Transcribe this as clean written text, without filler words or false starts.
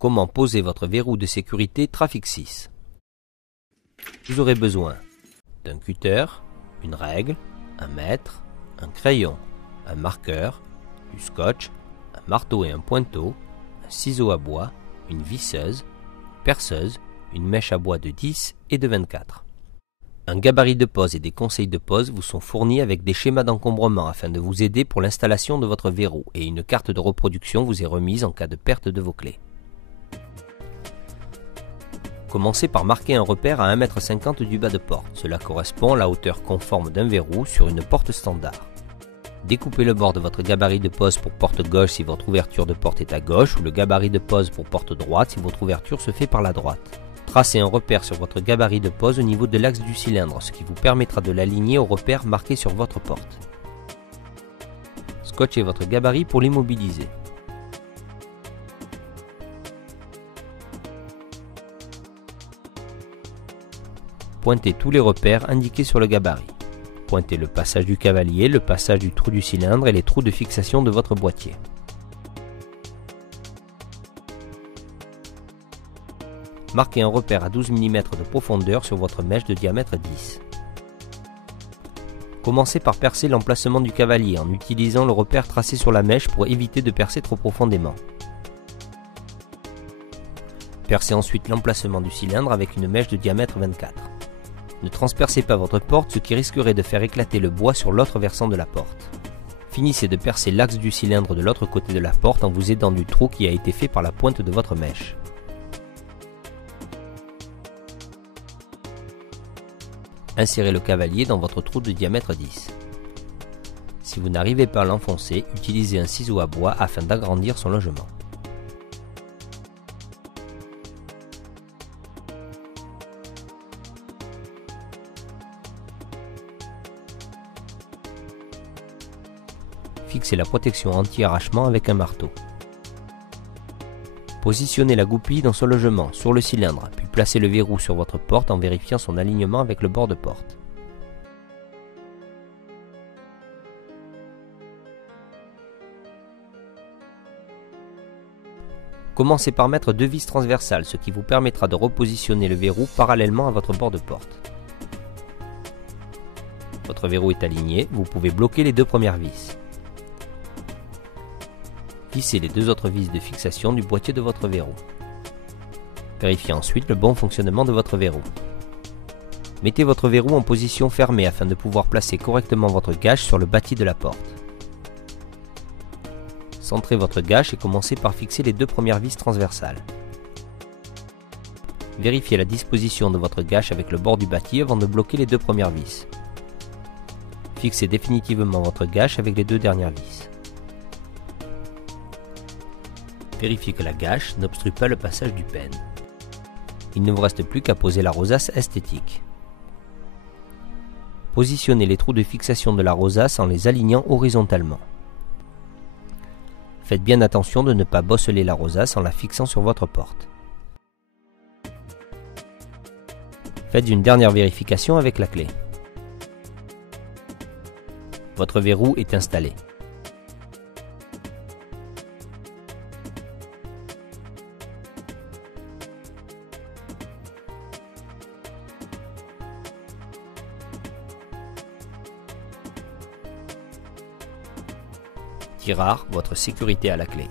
Comment poser votre verrou de sécurité Traffic 6. Vous aurez besoin d'un cutter, une règle, un mètre, un crayon, un marqueur, du scotch, un marteau et un pointeau, un ciseau à bois, une visseuse, une perceuse, une mèche à bois de 10 et de 24. Un gabarit de pose et des conseils de pose vous sont fournis avec des schémas d'encombrement afin de vous aider pour l'installation de votre verrou et une carte de reproduction vous est remise en cas de perte de vos clés. Commencez par marquer un repère à 1,50 m du bas de porte. Cela correspond à la hauteur conforme d'un verrou sur une porte standard. Découpez le bord de votre gabarit de pose pour porte gauche si votre ouverture de porte est à gauche ou le gabarit de pose pour porte droite si votre ouverture se fait par la droite. Tracez un repère sur votre gabarit de pose au niveau de l'axe du cylindre, ce qui vous permettra de l'aligner au repère marqué sur votre porte. Scotchez votre gabarit pour l'immobiliser. Pointez tous les repères indiqués sur le gabarit. Pointez le passage du cavalier, le passage du trou du cylindre et les trous de fixation de votre boîtier. Marquez un repère à 12 mm de profondeur sur votre mèche de diamètre 10. Commencez par percer l'emplacement du cavalier en utilisant le repère tracé sur la mèche pour éviter de percer trop profondément. Percez ensuite l'emplacement du cylindre avec une mèche de diamètre 24. Ne transpercez pas votre porte, ce qui risquerait de faire éclater le bois sur l'autre versant de la porte. Finissez de percer l'axe du cylindre de l'autre côté de la porte en vous aidant du trou qui a été fait par la pointe de votre mèche. Insérez le cavalier dans votre trou de diamètre 10. Si vous n'arrivez pas à l'enfoncer, utilisez un ciseau à bois afin d'agrandir son logement. Fixez la protection anti-arrachement avec un marteau. Positionnez la goupille dans son logement, sur le cylindre, puis placez le verrou sur votre porte en vérifiant son alignement avec le bord de porte. Commencez par mettre 2 vis transversales, ce qui vous permettra de repositionner le verrou parallèlement à votre bord de porte. Votre verrou est aligné, vous pouvez bloquer les 2 premières vis. Vissez les 2 autres vis de fixation du boîtier de votre verrou. Vérifiez ensuite le bon fonctionnement de votre verrou. Mettez votre verrou en position fermée afin de pouvoir placer correctement votre gâche sur le bâti de la porte. Centrez votre gâche et commencez par fixer les 2 premières vis transversales. Vérifiez la disposition de votre gâche avec le bord du bâti avant de bloquer les 2 premières vis. Fixez définitivement votre gâche avec les 2 dernières vis. Vérifiez que la gâche n'obstrue pas le passage du pêne. Il ne vous reste plus qu'à poser la rosace esthétique. Positionnez les trous de fixation de la rosace en les alignant horizontalement. Faites bien attention de ne pas bosseler la rosace en la fixant sur votre porte. Faites une dernière vérification avec la clé. Votre verrou est installé. Tirard, votre sécurité à la clé.